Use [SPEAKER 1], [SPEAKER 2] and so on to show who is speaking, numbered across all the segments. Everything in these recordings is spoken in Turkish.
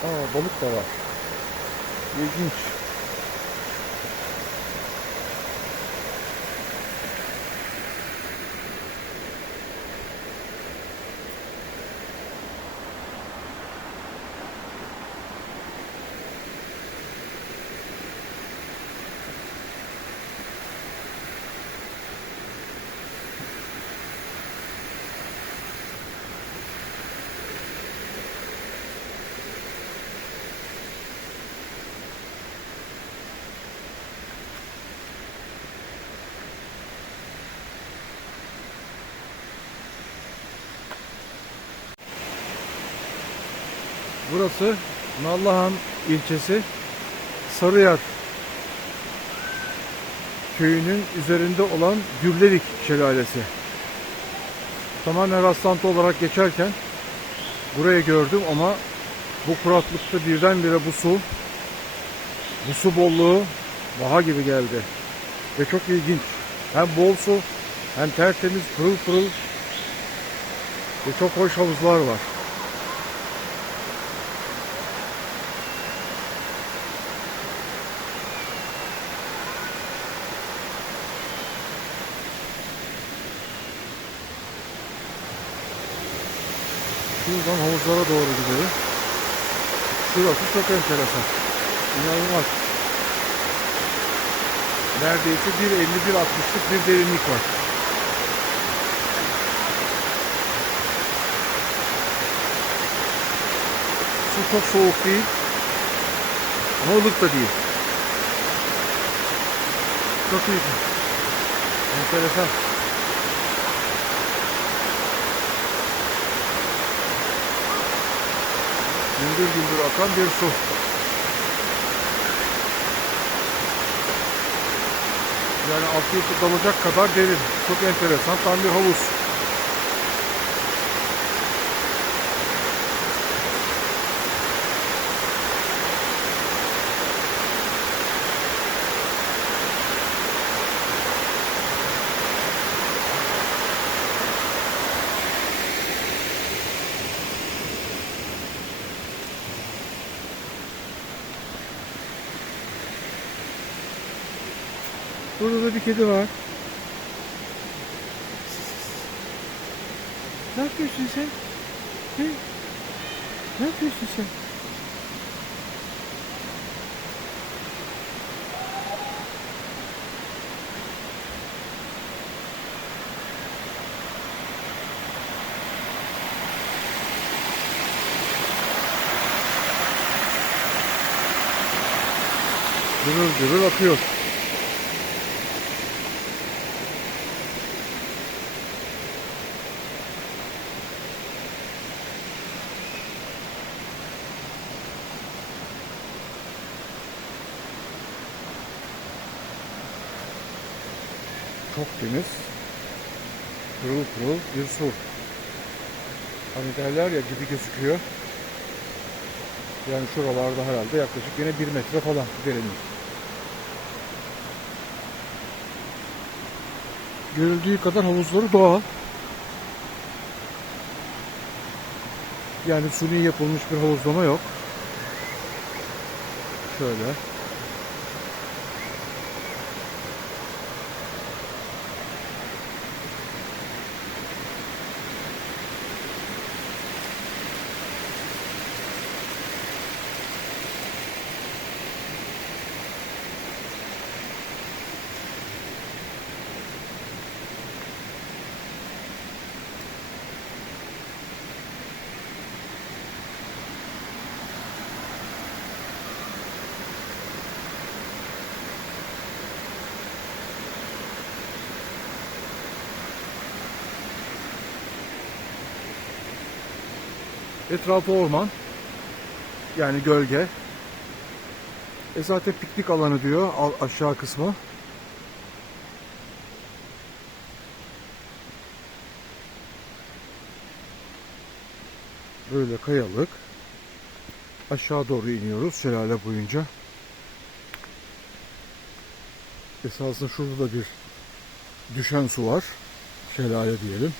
[SPEAKER 1] Aa balık da var. İlginç. Burası Nallıhan ilçesi Sarıyer köyünün üzerinde olan Gürlerik Şelalesi. Tamamen rastlantı olarak geçerken burayı gördüm ama bu kuraklıkta birdenbire bu su bu su bolluğu baha gibi geldi. Ve çok ilginç. Hem bol su hem tertemiz pırıl pırıl ve çok hoş havuzlar var. Şuradan havuzlara doğru gidelim. Şurası çok enteresan. İnanılmaz. Neredeyse 1.50-1.60'lık bir derinlik var. Su çok soğuk değil. Ama ılık da değil. Çok ilginç. Enteresan. Güldür güldür akan bir su. Yani atlayıp dalacak kadar derin. Çok enteresan. Tam bir havuz. Burada da bir kedi var. Ne yapıyorsun sen? He? Ne yapıyorsun sen? Gürül gürül akıyor. Çok temiz. Pırıl pırıl bir su. Hani derler ya gibi gözüküyor. Yani şuralarda herhalde yaklaşık yine bir metre falan derinlik. Görüldüğü kadar havuzları doğal. Yani suni yapılmış bir havuzlama yok. Şöyle. Etrafı orman. Yani gölge. E zaten piknik alanı diyor aşağı kısmı. Böyle kayalık. Aşağı doğru iniyoruz şelale boyunca. Esasında şurada da bir düşen su var. Şelale diyelim.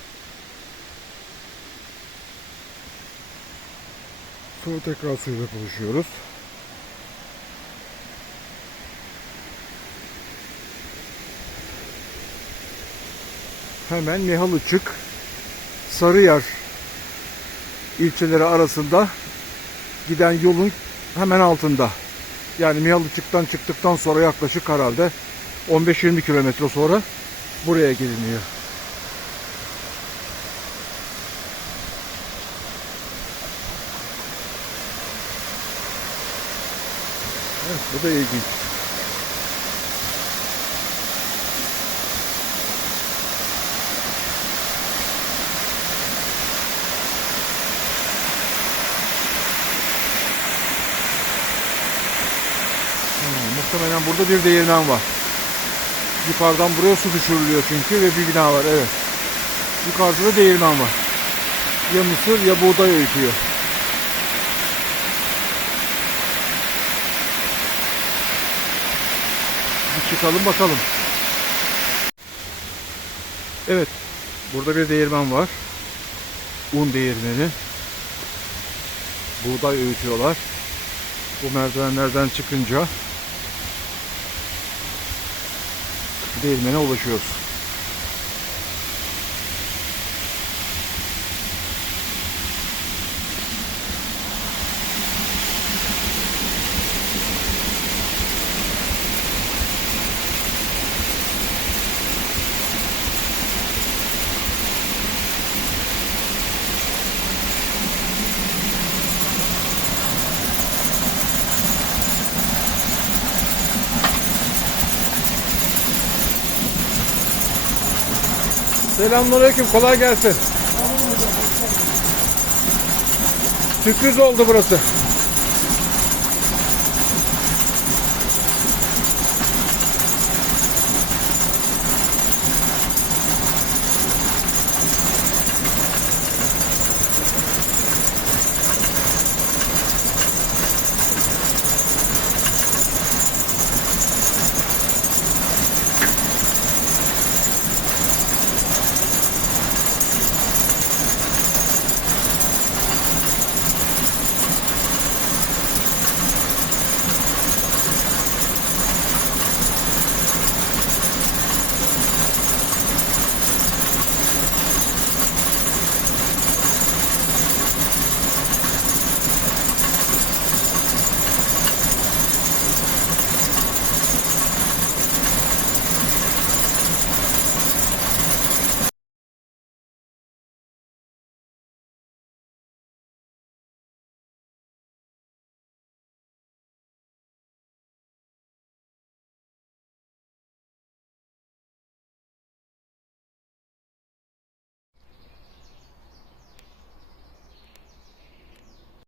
[SPEAKER 1] Sonra tekrar suyla buluşuyoruz. Hemen Nihalıçık, Sarıyer ilçeleri arasında giden yolun hemen altında. Yani Mihalıçık'tan çıktıktan sonra yaklaşık herhalde 15-20 kilometre sonra buraya geliniyor. Bu da ilginç. Hmm, muhtemelen burada bir değirmen var. Yukarıdan buraya su düşürülüyor çünkü ve bir bina var evet. Yukarıda da değirmen var. Ya mısır ya buğday öğütüyor. Çıkalım bakalım. Evet. Burada bir değirmen var. Un değirmeni. Buğday öğütüyorlar. Bu merdivenlerden çıkınca değirmene ulaşıyoruz. Selamünaleyküm, kolay gelsin. Sürpriz oldu burası.